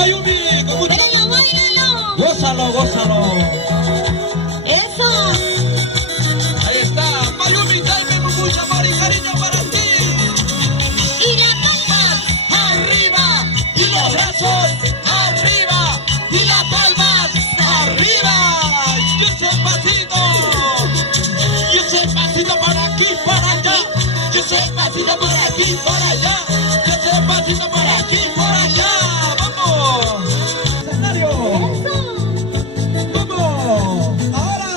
Mayumi, con mucho... ¡Báilalo, báilalo! Gózalo, gózalo. ¡Eso! Ahí está, Mayumi, dame mucho amor y cariño para ti. ¡Y las palmas Arriba, y los brazos arriba, y las palmas arriba. Y ese pasito por aquí, para allá. Y ese pasito por aquí, para allá. Y ese pasito por aquí, por allá. ¡Vamos! ¡Escenario! ¡Vamos! ¡Ahora!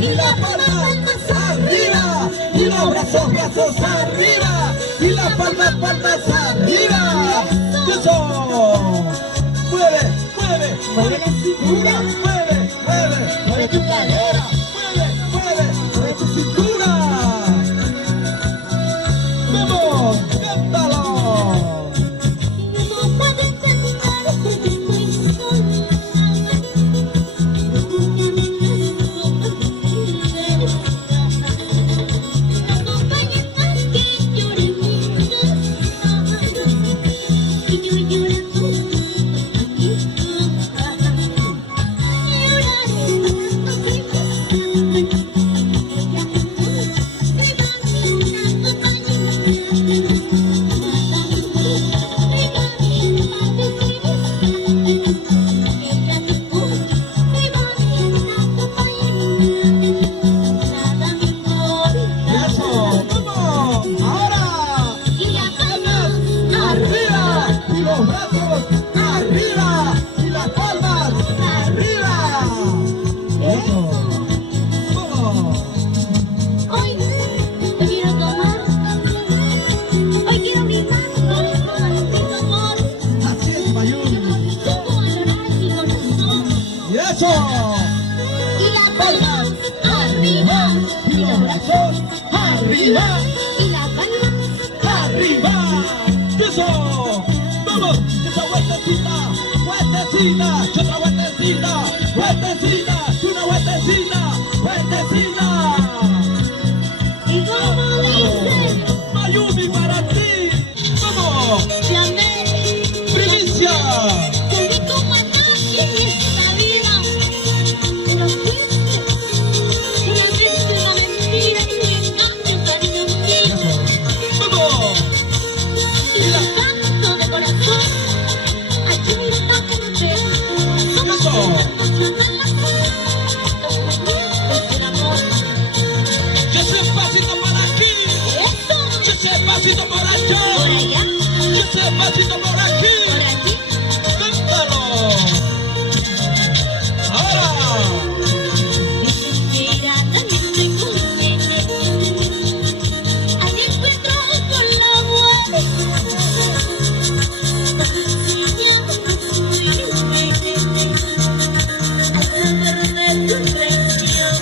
Y las palmas arriba, y los brazos arriba, y las palmas arriba. ¡Eso! ¡Mueve, mueve! Mueve la cintura, Mueve tu cadera. mueve tu cintura. ¡Vamos! ¡Cántalo! No puedes cantar porque estoy sola. No acompañes más que llore mi casa. Y yo llorando aquí está. Lloraré tanto que me ¡Eso! ¡Vamos! ¡Ahora! ¡Arriba! ¡Y los brazos arriba! ¡Y las palmas arriba! ¡Eso! ¡Vamos! Hoy quiero tomar, hoy quiero brindar con el maldito amor. Así es, Mayumi. Supo valorar mi corazón. ¡Y eso! Y las palmas arriba, ¡Y los brazos arriba! y las palmas ¡Arriba! ¡Eso! ¡Vamos! ¡Esa vueltecita! ¡Vueltecita! ¡Y otra vueltecita! ¡Vueltecita! ¡Y una vueltecita! ¡Vueltecita! y como dice, ¡Mayumi para ti! ¡Vamos! te amé, ¡Primicia! te vi como a nadie en esta vida. Te lo fuiste, solamente una mentira y un engaño, cariño mío. ¡Vamos! Y los cantos de corazón, aquí está gente, somos Eso. emocionales, el amor. ¡Y ese pasito para aquí! Eso, ¡Y ese pasito por por allá! allá, ¡Y ese pasito por aquí! por aquí, ¡Cántalo! ¡Ahora! y sus miradas me convienen, al encuentro por la web, nos enseñan a vivirme, a saber de tu traición,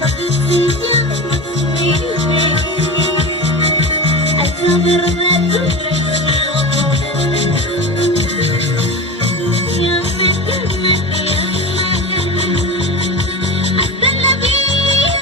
nos enseñan a vivirme, a saber de tu traición. Hasta la vida de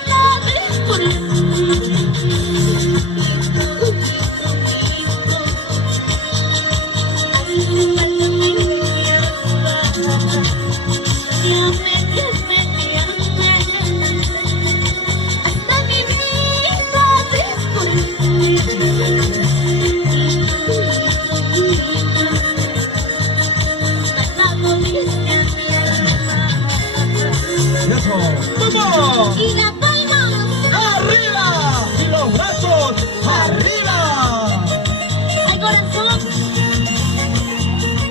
¡Eso! ¡Vamos! y la palma. ¡Arriba! ¡Y los brazos arriba! Al corazón,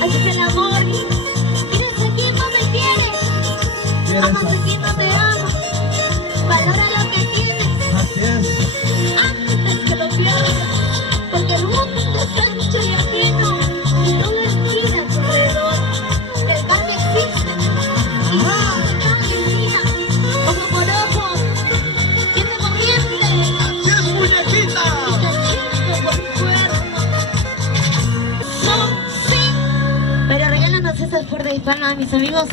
así es el amor. Mira ese quien no te quiere, ama ese quien no te ama, valora lo que tienes Así es. antes que lo pierdas, porque el mundo es ancho y ajeno, y todo es vida alrededor. El mal existe, y no se cambia, ojo por ojo, diente por diente, ¡Así es, muñequita! cachito por cuerno. No, sí. Pero regálanos esas fuertes palmas, mis amigos.